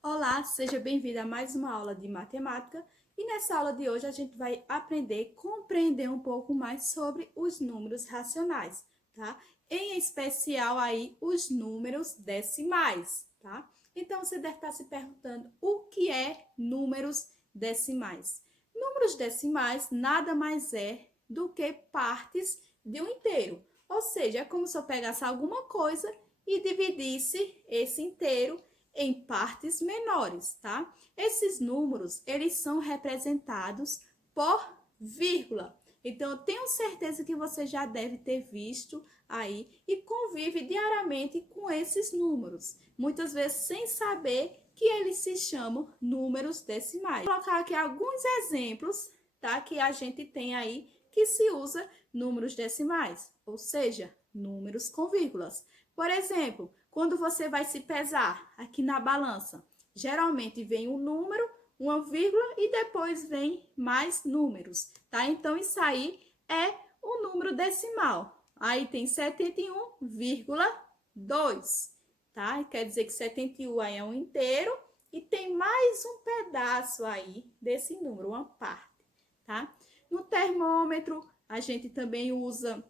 Olá, seja bem-vindo a mais uma aula de matemática. E nessa aula de hoje a gente vai aprender, compreender um pouco mais sobre os números racionais, tá? Em especial aí os números decimais, tá? Então você deve estar se perguntando o que é números decimais. Números decimais nada mais é do que partes de um inteiro. Ou seja, é como se eu pegasse alguma coisa e dividisse esse inteiro em partes menores, tá? Esses números, eles são representados por vírgula. Então, eu tenho certeza que você já deve ter visto aí e convive diariamente com esses números, muitas vezes sem saber que eles se chamam números decimais. Vou colocar aqui alguns exemplos, tá? Que a gente tem aí que se usa números decimais, ou seja, números com vírgulas. Por exemplo, quando você vai se pesar aqui na balança, geralmente vem um número, uma vírgula e depois vem mais números, tá? Então, isso aí é o número decimal. Aí tem 71,2, tá? Quer dizer que 71 aí é um inteiro e tem mais um pedaço aí desse número, uma parte, tá? No termômetro, a gente também usa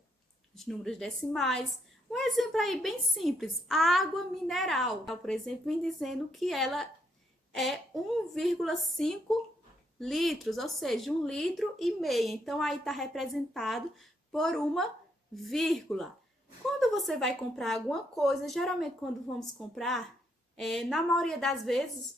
os números decimais. Um exemplo aí bem simples, a água mineral, por exemplo, vem dizendo que ela é 1,5 litros, ou seja, 1,5 litros. Então, aí está representado por uma vírgula. Quando você vai comprar alguma coisa, geralmente quando vamos comprar, na maioria das vezes,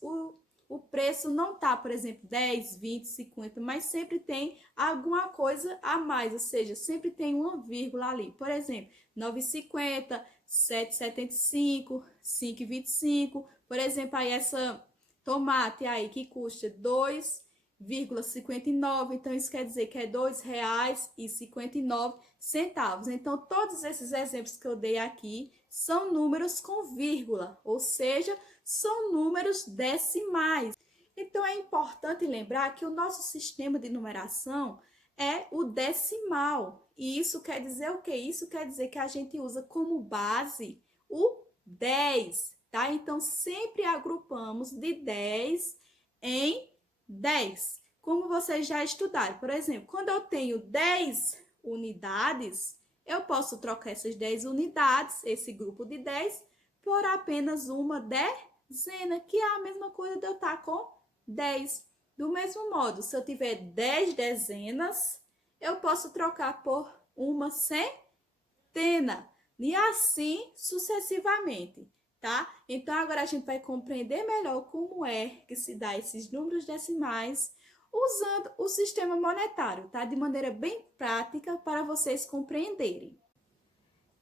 o preço não tá, por exemplo, 10, 20, 50, mas sempre tem alguma coisa a mais, ou seja, sempre tem uma vírgula ali. Por exemplo, 9,50, 7,75, 5,25. Por exemplo, aí essa tomate aí que custa 2,59, então isso quer dizer que é R$ 2,59. Então, todos esses exemplos que eu dei aqui são números com vírgula, ou seja, são números decimais. Então, é importante lembrar que o nosso sistema de numeração é o decimal. E isso quer dizer o quê? Isso quer dizer que a gente usa como base o 10, tá? Então, sempre agrupamos de 10 em 10. Como vocês já estudaram, por exemplo, quando eu tenho 10 unidades, eu posso trocar essas 10 unidades, esse grupo de 10, por apenas uma dezena, que é a mesma coisa de eu estar com 10. Do mesmo modo, se eu tiver 10 dezenas, eu posso trocar por uma centena. E assim sucessivamente, tá? Então, agora a gente vai compreender melhor como é que se dá esses números decimais usando o sistema monetário, tá? De maneira bem prática para vocês compreenderem.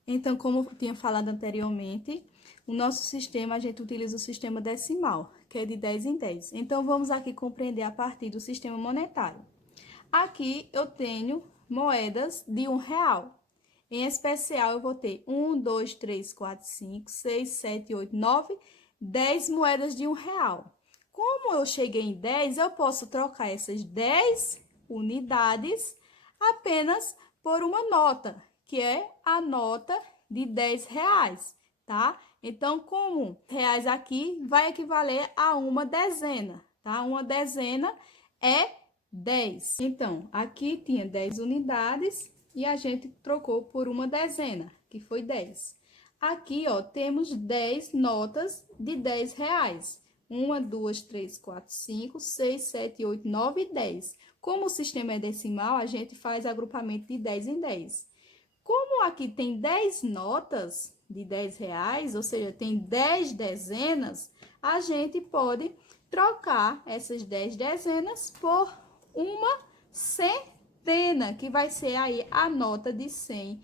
Então, como eu tinha falado anteriormente, o nosso sistema, a gente utiliza o sistema decimal, que é de 10 em 10. Então, vamos aqui compreender a partir do sistema monetário. Aqui eu tenho moedas de R$ 1. Em especial, eu vou ter 1, 2, 3, 4, 5, 6, 7, 8, 9, 10 moedas de R$ 1. Como eu cheguei em 10, eu posso trocar essas 10 unidades apenas por uma nota, que é a nota de R$ 10, tá? Então, como reais aqui vai equivaler a uma dezena, tá? Uma dezena é 10. Então, aqui tinha 10 unidades e a gente trocou por uma dezena, que foi 10. Aqui, ó, temos 10 notas de R$ 10. 1, 2, 3, 4, 5, 6, 7, 8, 9 e 10. Como o sistema é decimal, a gente faz agrupamento de 10 em 10. Como aqui tem 10 notas de R$ 10, ou seja, tem 10 dezenas, a gente pode trocar essas 10 dezenas por uma centena, que vai ser aí a nota de R$ 100,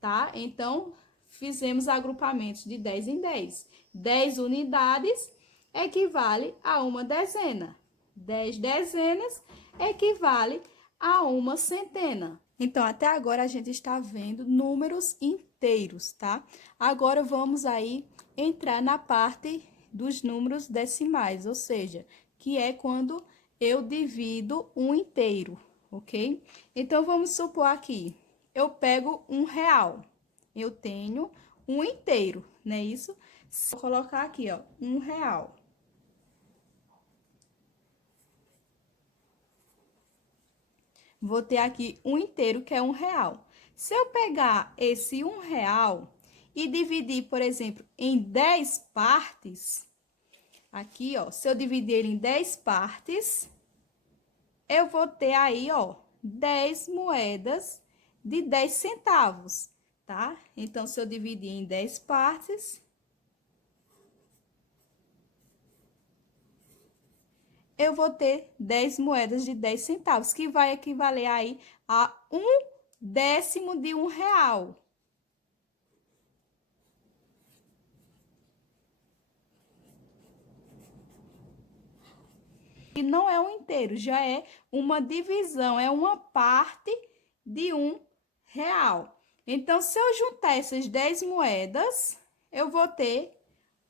tá? Então, fizemos agrupamentos de 10 em 10. 10 unidades equivale a uma dezena. 10 dezenas equivale a uma centena. Então, até agora a gente está vendo números inteiros, tá? Agora vamos aí entrar na parte dos números decimais, ou seja, que é quando eu divido um inteiro, ok? Então, vamos supor aqui, eu pego R$ 1. Eu tenho um inteiro, não é isso? Vou colocar aqui, ó, R$ 1. vou ter aqui um inteiro, que é R$1. Se eu pegar esse R$1 e dividir, por exemplo, em 10 partes, aqui, ó, se eu dividir ele em 10 partes, eu vou ter aí, ó, 10 moedas de 10 centavos, tá? Então, se eu dividir em 10 partes, eu vou ter 10 moedas de 10 centavos, que vai equivaler aí a 1/10 de R$1. E não é um inteiro, já é uma divisão, é uma parte de R$1. Então, se eu juntar essas 10 moedas, eu vou ter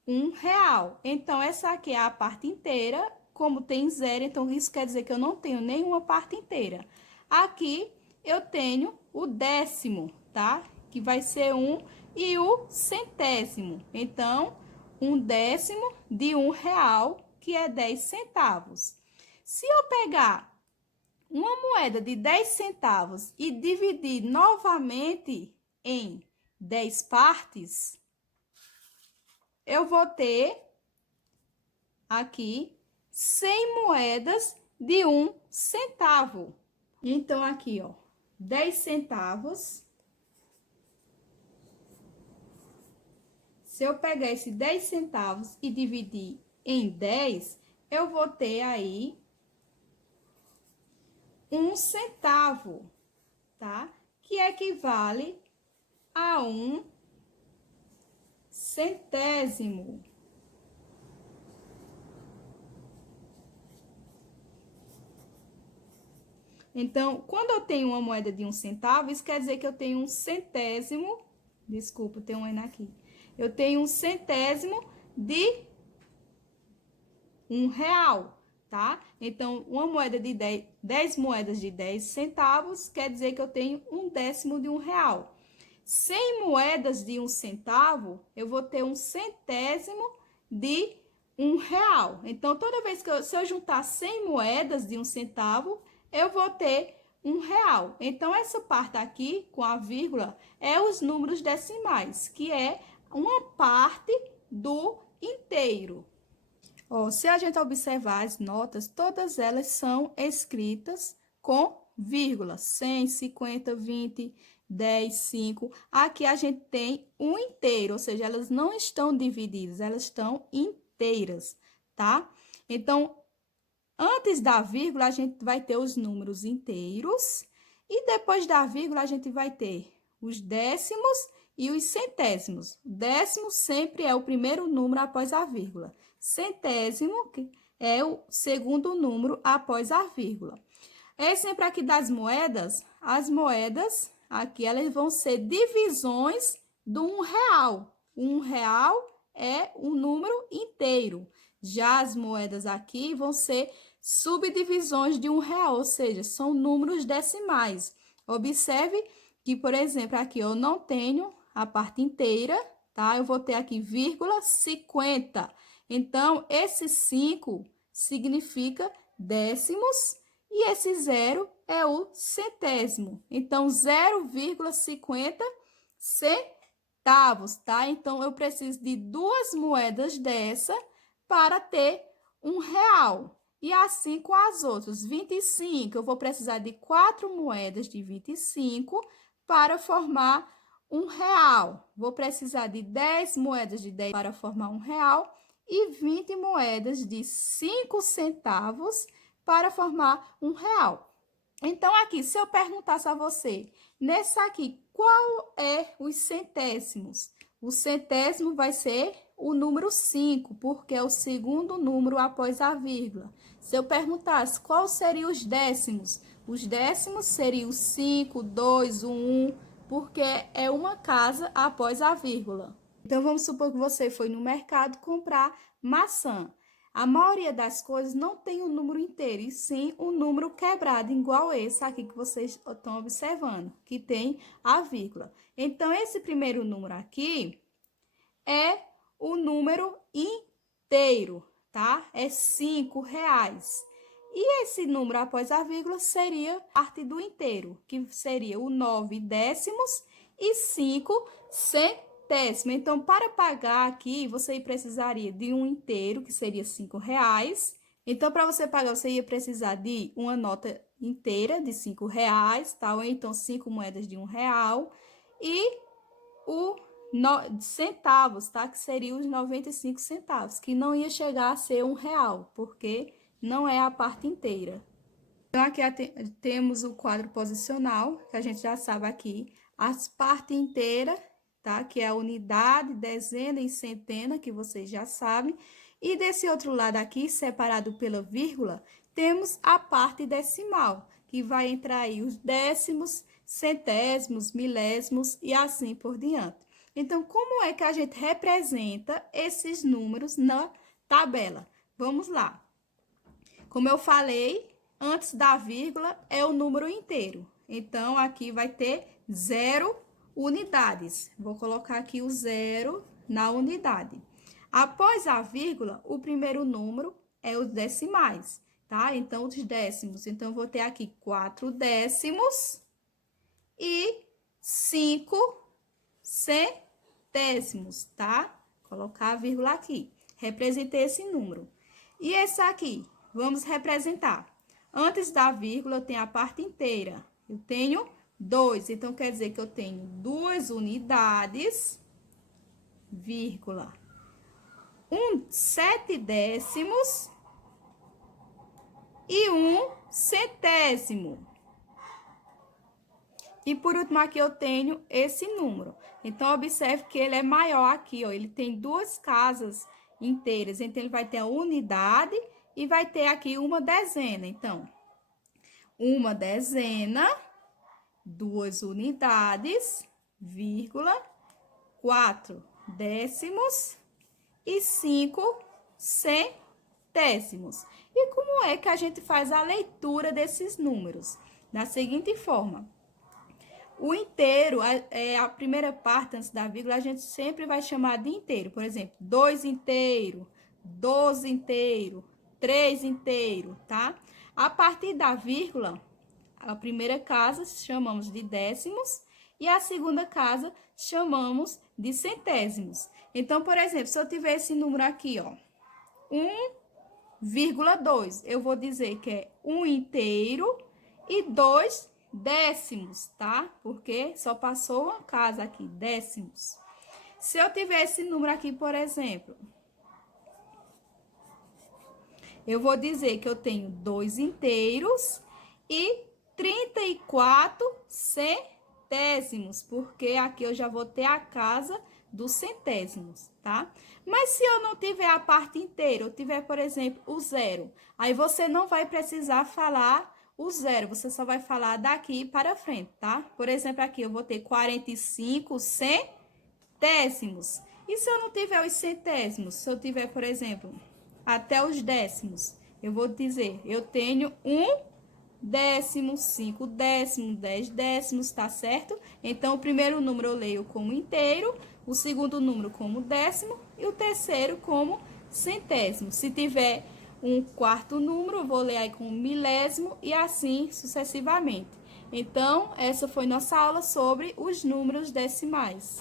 R$1. Então, essa aqui é a parte inteira, como tem zero, então isso quer dizer que eu não tenho nenhuma parte inteira. Aqui, eu tenho o décimo, tá? Que vai ser 1 e o centésimo. Então, 1/10 de R$1, que é 10 centavos. Se eu pegar uma moeda de 10 centavos e dividir novamente em 10 partes, eu vou ter aqui 100 moedas de 1 centavo. Então, aqui, ó, 10 centavos. Se eu pegar esse 10 centavos e dividir em 10, eu vou ter aí 1 centavo, tá? Que equivale a 1 centésimo. Então, quando eu tenho uma moeda de 1 centavo, isso quer dizer que eu tenho 1 centésimo, desculpa, tem um N aqui. Eu tenho 1 centésimo de R$1, tá? Então, uma moeda de 10 moedas de 10 centavos quer dizer que eu tenho 1/10 de R$1. 100 moedas de 1 centavo, eu vou ter 1 centésimo de R$1. Então, toda vez que se eu juntar 100 moedas de 1 centavo, eu vou ter R$1. Então, essa parte aqui, com a vírgula, é os números decimais, que é uma parte do inteiro. Ó, se a gente observar as notas, todas elas são escritas com vírgula. 100, 50, 20, 10, 5. Aqui a gente tem um inteiro, ou seja, elas não estão divididas, elas estão inteiras, tá? Então, antes da vírgula, a gente vai ter os números inteiros. E depois da vírgula, a gente vai ter os décimos e os centésimos. O décimo sempre é o primeiro número após a vírgula. Centésimo que é o segundo número após a vírgula. Sempre aqui das moedas, as moedas aqui elas vão ser divisões do R$1. R$1 é um número inteiro. Já as moedas aqui vão ser subdivisões de R$1, ou seja, são números decimais. Observe que, por exemplo, aqui eu não tenho a parte inteira, tá? Eu vou ter aqui vírgula 50. Então, esse 5 significa décimos e esse 0 é o centésimo. Então, 0,50 centavos, tá? Então, eu preciso de 2 moedas dessa para ter R$1. E assim com as outras. 25, eu vou precisar de 4 moedas de 25 para formar R$1. Vou precisar de 10 moedas de 10 para formar R$1 e 20 moedas de 5 centavos para formar R$1. Então, aqui, se eu perguntasse a você, nessa aqui, qual é os centésimos? O centésimo vai ser o número 5, porque é o segundo número após a vírgula. Se eu perguntasse qual seriam os décimos seriam o 5, 2, o 1, porque é uma casa após a vírgula. Então, vamos supor que você foi no mercado comprar maçã. A maioria das coisas não tem o número inteiro, e sim o número quebrado, igual esse aqui que vocês estão observando, que tem a vírgula. Então, esse primeiro número aqui é o número inteiro, tá? É R$5. E esse número após a vírgula seria parte do inteiro, que seria o 9 décimos e 5 centésimos. Então, para pagar aqui, você precisaria de um inteiro, que seria R$5. Então, para você pagar, você ia precisar de uma nota inteira de R$5, tá? Ou então 5 moedas de R$1 e o centavos, tá? Que seria os 95 centavos, que não ia chegar a ser R$1, porque não é a parte inteira. Então, aqui temos o quadro posicional, que a gente já sabe aqui, as partes inteiras, tá? Que é a unidade, dezena e centena, que vocês já sabem. E desse outro lado aqui, separado pela vírgula, temos a parte decimal, que vai entrar aí os décimos, centésimos, milésimos e assim por diante. Então, como é que a gente representa esses números na tabela? Vamos lá. Como eu falei, antes da vírgula é o número inteiro. Então, aqui vai ter 0 unidades. Vou colocar aqui o 0 na unidade. Após a vírgula, o primeiro número é os decimais, tá? Então, os décimos. Então, vou ter aqui 4 décimos e 5 centésimos, tá? Colocar a vírgula aqui. Representei esse número. E esse aqui? Vamos representar. Antes da vírgula, eu tenho a parte inteira. Eu tenho 2. Então, quer dizer que eu tenho 2 unidades, vírgula, 7 décimos e 1 centésimo. E, por último, aqui eu tenho esse número. Então, observe que ele é maior aqui, ó. Ele tem 2 casas inteiras. Então, ele vai ter a unidade e vai ter aqui uma dezena. Então, uma dezena, 2 unidades, vírgula, 4 décimos e 5 centésimos. E como é que a gente faz a leitura desses números? Da seguinte forma. O inteiro, a primeira parte antes da vírgula, a gente sempre vai chamar de inteiro. Por exemplo, 2 inteiro, 12 inteiro, 3 inteiro, tá? A partir da vírgula, a primeira casa chamamos de décimos e a segunda casa chamamos de centésimos. Então, por exemplo, se eu tiver esse número aqui, ó, 1,2, eu vou dizer que é 1 inteiro e 2 décimos, tá? Porque só passou uma casa aqui, décimos. Se eu tiver esse número aqui, por exemplo, eu vou dizer que eu tenho 2 inteiros e 34 centésimos, porque aqui eu já vou ter a casa dos centésimos, tá? Mas se eu não tiver a parte inteira, eu tiver, por exemplo, o 0, aí você não vai precisar falar o 0, você só vai falar daqui para frente, tá? Por exemplo, aqui eu vou ter 45 centésimos. E se eu não tiver os centésimos, se eu tiver, por exemplo, até os décimos, eu vou dizer, eu tenho 1 décimo, 5 décimos, 10 décimos, tá certo? Então, o primeiro número eu leio como inteiro, o segundo número como décimo e o terceiro como centésimo. Se tiver um quarto número, eu vou ler aí como milésimo e assim sucessivamente. Então, essa foi nossa aula sobre os números decimais.